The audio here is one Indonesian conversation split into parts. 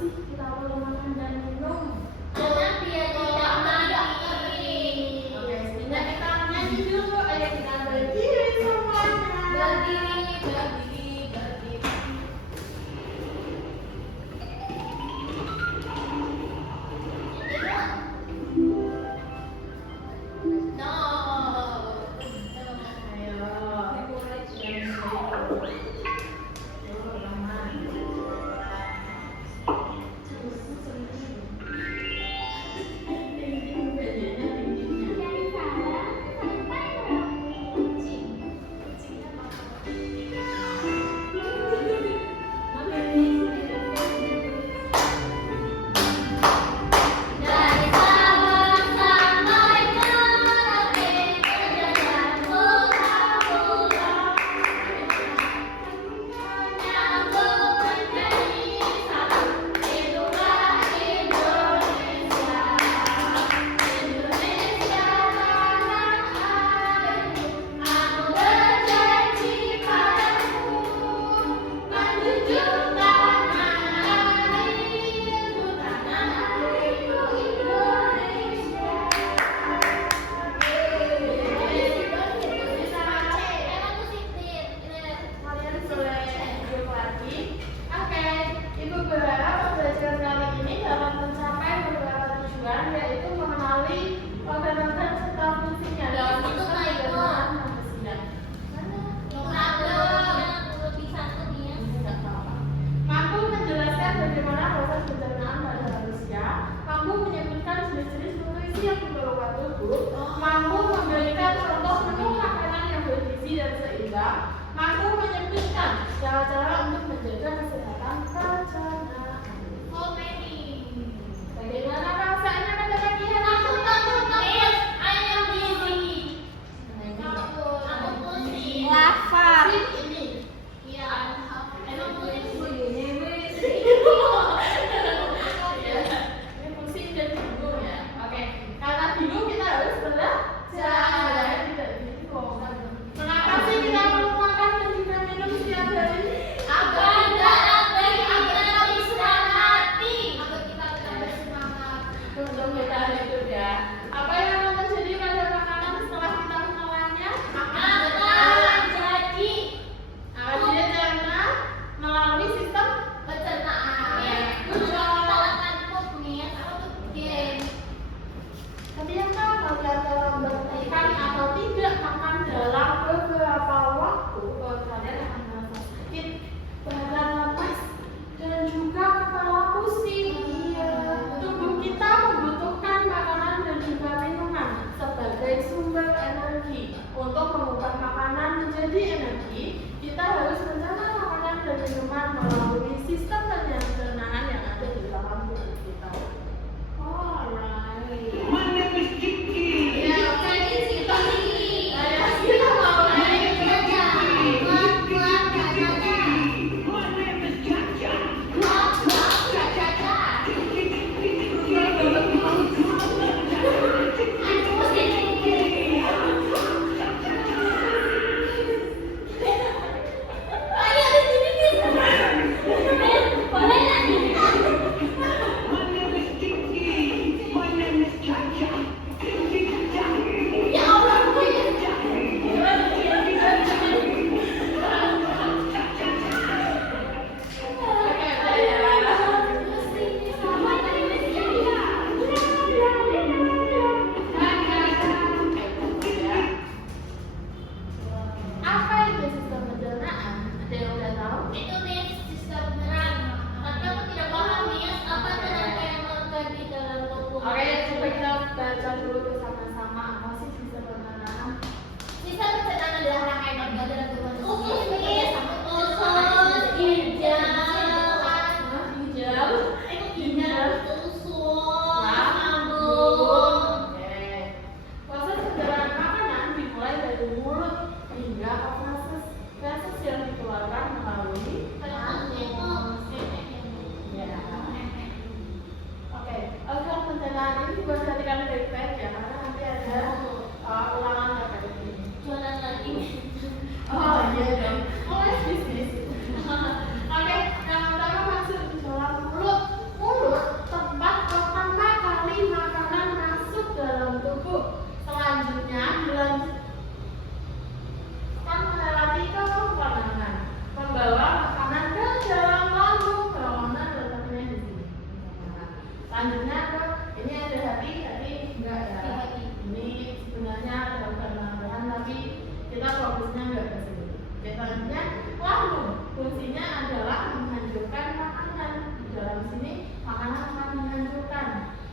sih kita perlu makan dan minum? Karena biar tidak mati. Oke, sebentar kita nyanyi dulu. Ayo kita berdiri semuanya. Berdiri, berdiri, berdiri. No. Ayo. Dari Sabang sampai Merauke, berjalan pulang-pulang. Nyambung menjadi satu, itulah Indonesia. Indonesia tanah airku, aku berjanji padamu, menjunjung tanah airku, Indonesia. Kalian boleh duduk lagi. Oke, Ibu berharap pembelajaran kali ini dapat mencapai beberapa tujuan, yaitu mengenali organ-organ serta fungsinya dalam sistem pencernaan manusia. Tidak apa-apa. Mampu menjelaskan bagaimana proses pencernaan pada manusia, mampu menyebutkan jenis-jenis nutrisi yang diperlukan tubuh, mampu memberikan contoh menu makanan yang bergizi dan seimbang, mampu menyebutkan cara-cara untuk menjaga kesehatan pencernaan. Bagaimana rasanya pada pagi hari ini? Lapar. Ini. Ini pusing dan bingung ya. Oke, karena bingung kita harus belajar. Tidak bingung. Kenapa sih kita perlu makan dan juga minum setiap hari? Untuk kita hidup ya. Apa yang akan terjadi pada makanan setelah kita menelannya? Akan jadi karena melalui sistem ketika kalian terlambatkan atau tidak makan dalam beberapa waktu, kalian akan merasa sakit, badan lemas, dan juga kepala pusing. Tubuh kita membutuhkan makanan dan juga minuman sebagai sumber energi. Untuk mengubah makanan menjadi energi, kita harus mencerna makanan dan minuman melalui sistem pencernaan yang ada di dalam tubuh kita. Alright. Ya, oke. Ayo, kita mau Ayo, di sini. fungsinya adalah menghancurkan makanan. Di dalam sini makanan akan menghancurkan.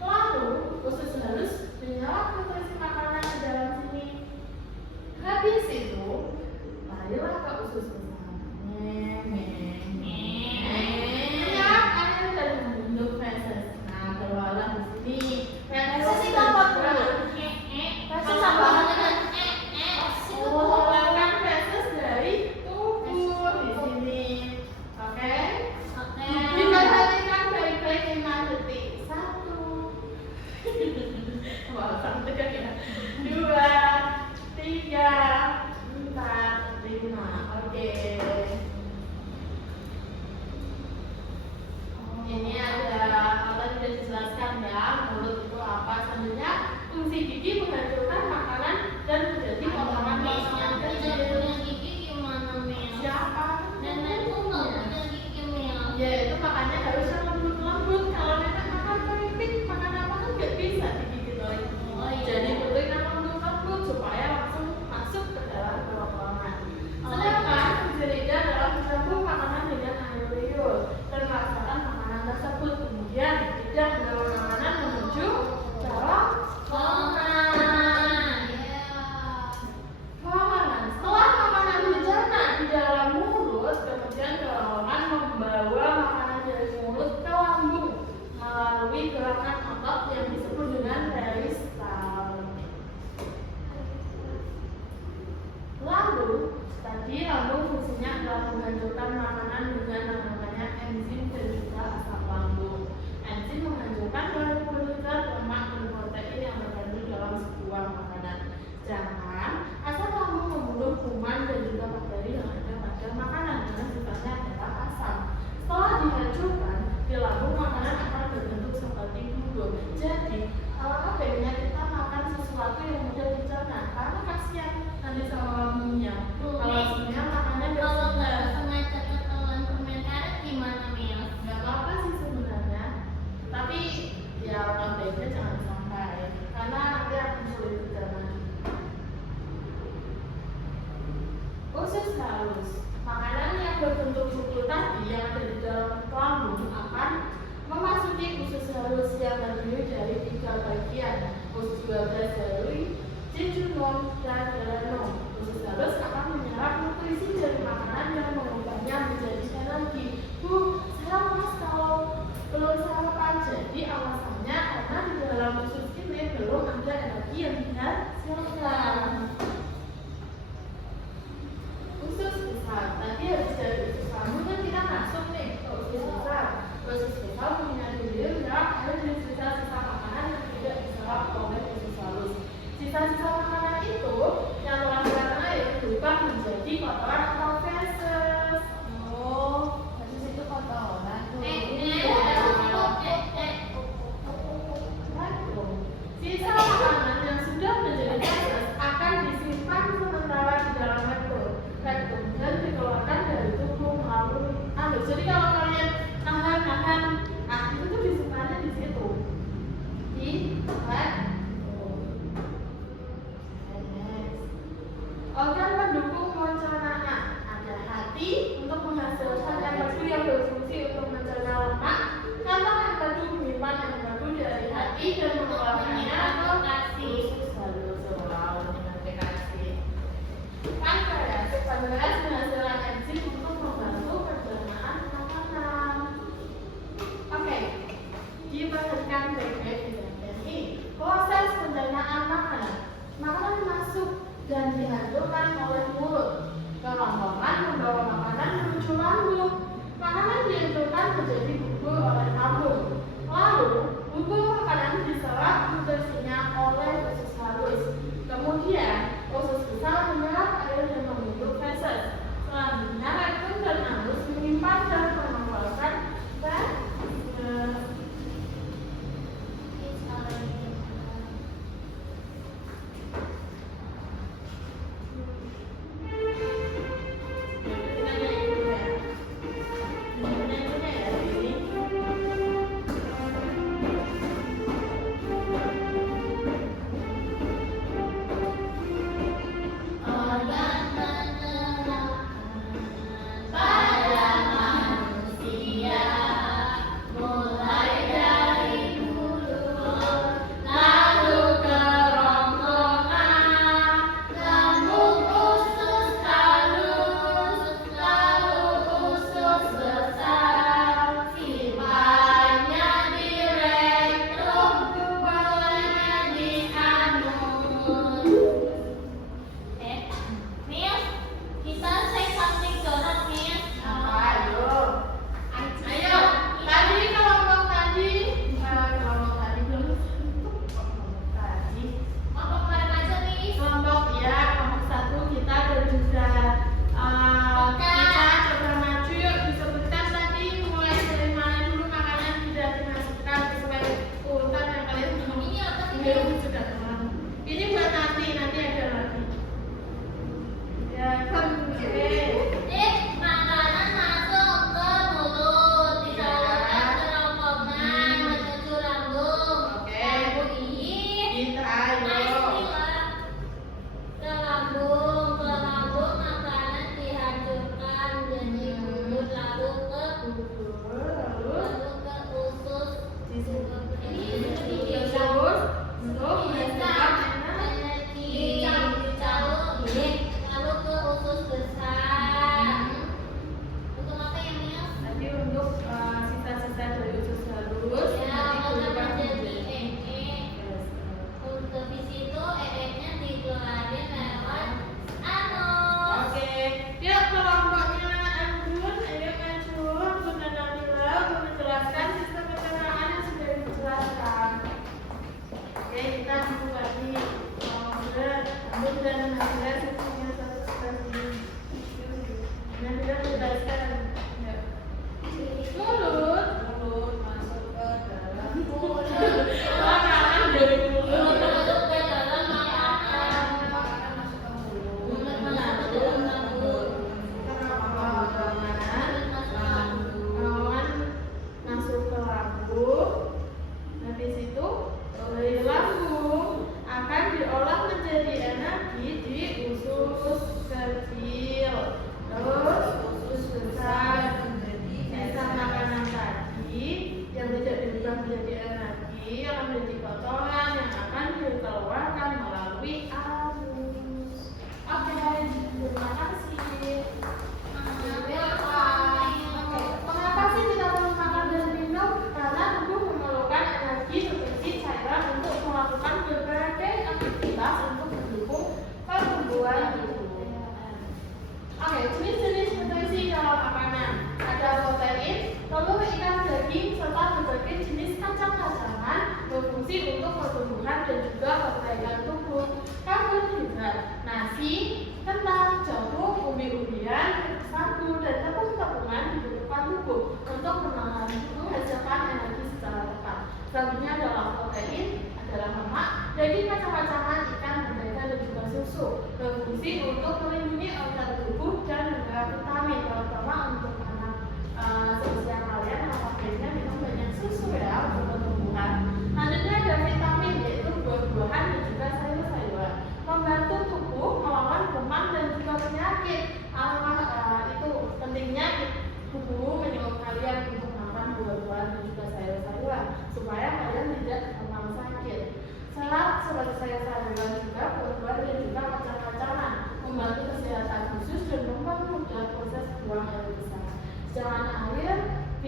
Lalu usus halus menyerap nutrisi makanan di dalam sini. Habis itu, larilah ke usus besar. Ya, kalian sudah membentuk feses. Nah, keluarlah di sini. Feses itu apa tuh? Feses apa? Mengeluarkan feses dari tubuh di sini. Oke? Diperhatikan baik-baik 5 detik. 1. Wah, santai kan ya. 2, 3, 4, 5. Oke. Ini ada apa sudah dijelaskan ya, mulut itu apa. Selanjutnya fungsi gigi menghancurkan makanan dan menjadi potongan-potongan kecil. Siapa? Ya itu makanya harus yang lembut-lembut. Kalau nenek makan keripik, makan apa kan nggak bisa digigit oleh. Jadi butuh yang lembut-lembut supaya langsung masuk ke dalam kerongkongan. Sedangkan fungsi lidah adalah mencampur makanan dengan air liur dan melaksanakan makanan tersebut. Kemudian lidah membawa makanan menuju dalam kerongkongan. Setelah makanan dicerna di dalam mulut, kemudian kerongkongan membawa makanan dari mulut ke lambung melalui gerakan otot yang disebut dengan peristaltik. Lalu, tadi lambung fungsinya adalah menghancurkan makanan dengan namanya enzim dan juga asam lambung. Enzim menghancurkan karbohidrat, lemak, dan protein yang terkandung dalam sebuah makanan. Sedangkan asam lambung membunuh kuman dan juga bakteri yang ada pada makanan dengan sifatnya adalah asam. Setelah dihancurkan, di lambung makanan akan berbentuk seperti bubur. Jadi, alangkah baiknya kita makan sesuatu yang mudah dicerna karena kasihan nanti sama lambungnya. Kalau sebenarnya makannya nggak apa-apa sih sebenarnya, tapi ya alangkah baiknya jangan sampai karena nanti akan sulit dicerna. Usus halus, makanan yang berbentuk bubur tadi yang ada di dalam lambung akan memasuki usus halus yang terdiri dari 3 bagian, usus 12 jalui, jejunum, dan duodenum. Usus halus akan menyerap nutrisi dari makanan yang mengubahnya menjadi energi. Bu, saya lemas kalau belum sarapan. Jadi alasannya karena di dalam usus ini belum ada energi yang dihasilkan. Usus besar, tadi habis dari usus lambung kan kita masuk nih ke usus besar. Usus besar punya diri menyerap air dan sisa-sisa makanan yang tidak diserap oleh usus halus. Sisa-sisa makanan itu yang telah diserap air berubah menjadi kotoran atau feses. Oh, feses itu kotoran tuh. Sisa makanan yang sudah menjadi feses akan disimpan sementara di dalam rektum dan dikeluarkan dari tubuh melalui anus. Jadi kalau kalian nahan, nah itu tuh disimpannya di situ, di rektum. Organ pendukung pencernaan ada hati untuk menghasilkan empedu yang berfungsi untuk mencerna lemak, kantong empedu menyimpan empedu dari hati dan mengeluarkannya ke usus halus. Pankreas menghasilkan enzim untuk membantu pencernaan makanan. Oke, diperhatikan baik-baik di bagian ini. Proses pencernaan makanan. Makanan masuk dan dihancurkan oleh mulut. Kerongkongan membawa makanan menuju lambung. Makanan dihancurkan menjadi bubur oleh lambung. Lalu, bubur makanan diserap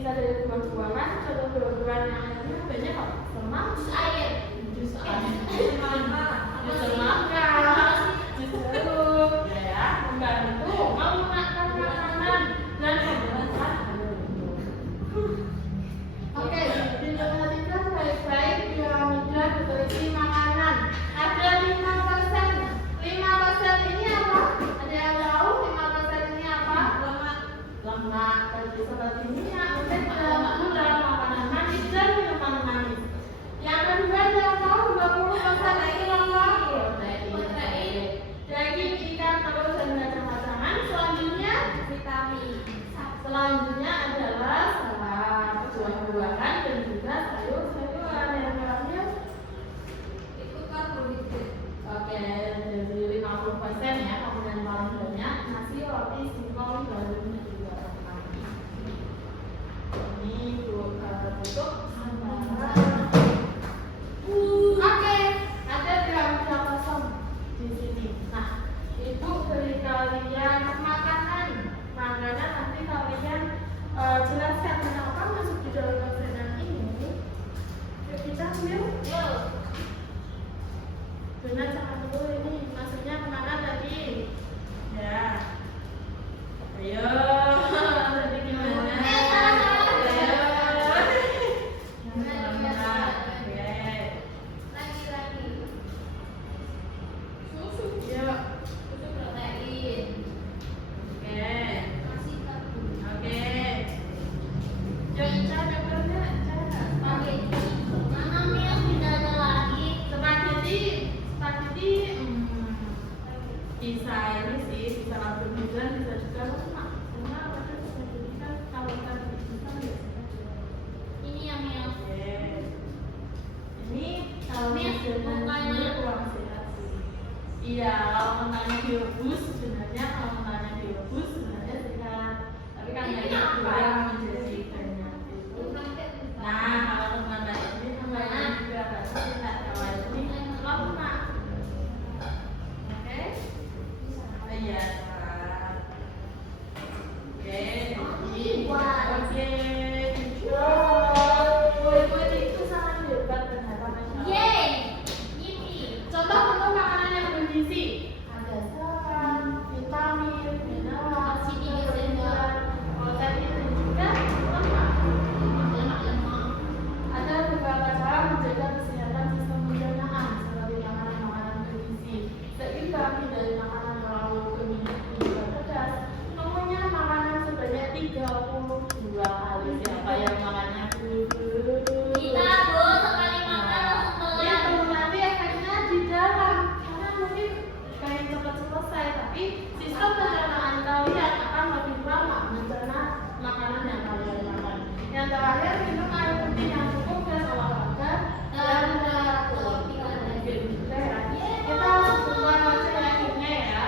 bisa dari buah-buahan atau buah-buahan yang airnya banyak kok. Sama Jus air. jus semangka, jus jeruk, ya, membantu melunakan makanan dan membersihkan mulut. Oke, diperhatikan baik-baik piramida berisi makanan. Ada 5%. 5% ini apa? Ada yang tahu 5% ini apa? Lemak. Tadi seperti minyak, mentega, gula, makanan manis dan minuman manis. Yang kedua ada yang tahu 20% ini apa? Protein. Daging, ikan, telur dan macam-macaman. Selanjutnya Vitamin. Selanjutnya adalah salad, buah-buahan dan juga sayur-sayuran yang terakhir. Itu karbohidrat. Oke, jadi 50% ya, kemudian paling banyak nasi, roti, singkong, garam dan juga rempah. Ini bentuk sementara. Oke, ada piramida kosong di sini. Nah, ibu beri kalian makanan nanti kalian jelaskan kenapa masuk di dalam makanan ini. Yuk kita yuk. Benar sama dulu ini maksudnya kemana tadi? Ya. Ayo. Tadi gimana? Ayo. Lagi. Susu. Yuk. Itu protein. Oke. Nasi karbohidrat. Oke. Yuk Ica coba Ica. Spaghetti. Mana Mil? Tidak ada lagi. Spaghetti bisa ini sih, bisa karbohidrat, bisa juga lemak. Karena ada spaghetti kan kalau karbohidrat kan biasanya ada. Ini yang Mil. Oke. Ini kalau Mil, misalnya bukannya- dia kurang sehat sih. Iya, kalau makannya direbus sebenarnya sehat. Tapi kan Ini banyak apa? juga yang menjadi banyak itu. Nah, kalau teman-teman ini tambahnya juga nggak sehat. Kalau ini lemak. Oke? Iya. Oke, jadi oke. Kue itu sangat hebat ternyata Masya Allah. Yeay. Ini. Contoh menu makanan yang bergizi. Ada serat, vitamin, mineral, karbohidrat, protein dan juga lemak. Lemak-lemak. Ada beberapa cara menjaga kesehatan sistem pencernaan seperti makanan-makanan bergizi. Seimbang dari makanan terlalu berminyak dan juga pedas. Semuanya makanan sebanyak 32 kali. Siapa yang makannya dulu? Kita Bu, sekali makan langsung Ya, telan. nanti efeknya di dalam. Karena mungkin pengen cepat selesai, tapi sistem pencernaan kalian akan lebih lama mencerna makanan yang kalian makan. Yang terakhir, minum air putih yang cukup dan olahraga dan teratur. Gitu ya. Kita langsung keluar aja akhirnya ya.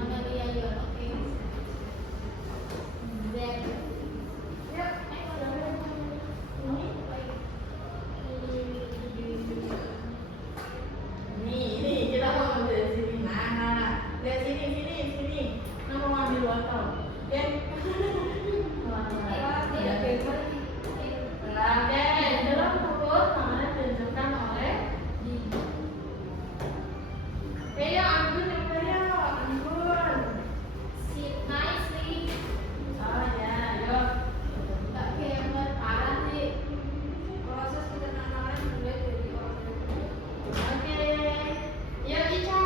Amelia Yon, oke. Z. Yuk, ini kita mau dari sini. Nah, lihat sini. Kita mau ambil wortel. Oke. Oke, dalam perut tangannya ditunjukkan oleh ya Anggun Sit nicely. oh ya, yuk. Tak gamer parah sih. Proses pencernaan mulai dari Oke, yuk Ica.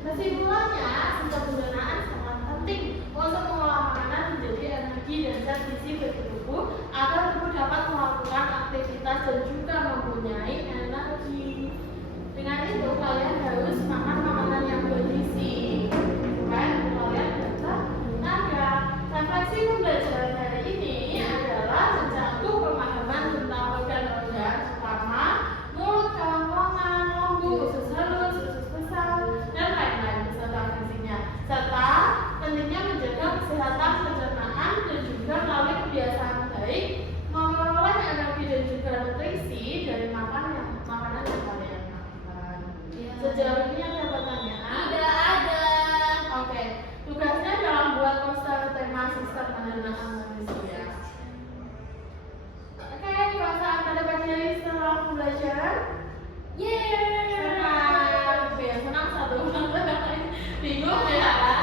Kesimpulannya, sistem pencernaan sangat penting untuk mengolah makanan menjadi energi dan harus makan makanan yang bergizi. Kan kalian baca. Nah ya, refleksi pembelajaran hari ini adalah mencakup pemahaman tentang organ-organ pertama, mulut, kerongkongan, lambung, usus halus, usus besar, dan lain-lain beserta fungsinya, serta pentingnya menjaga kesehatan pencernaan dan juga melalui kebiasaan baik memperoleh energi dan juga nutrisi dari makanan yang kalian makan. Sejauh ini ada pertanyaan? Tidak ada. Oke, tugasnya dalam buat poster tema sistem pendanaan manusia. Oke, perasaan pada pagi hari setelah pembelajaran? Yeay. Senang, ya senang satu orang bingung ya.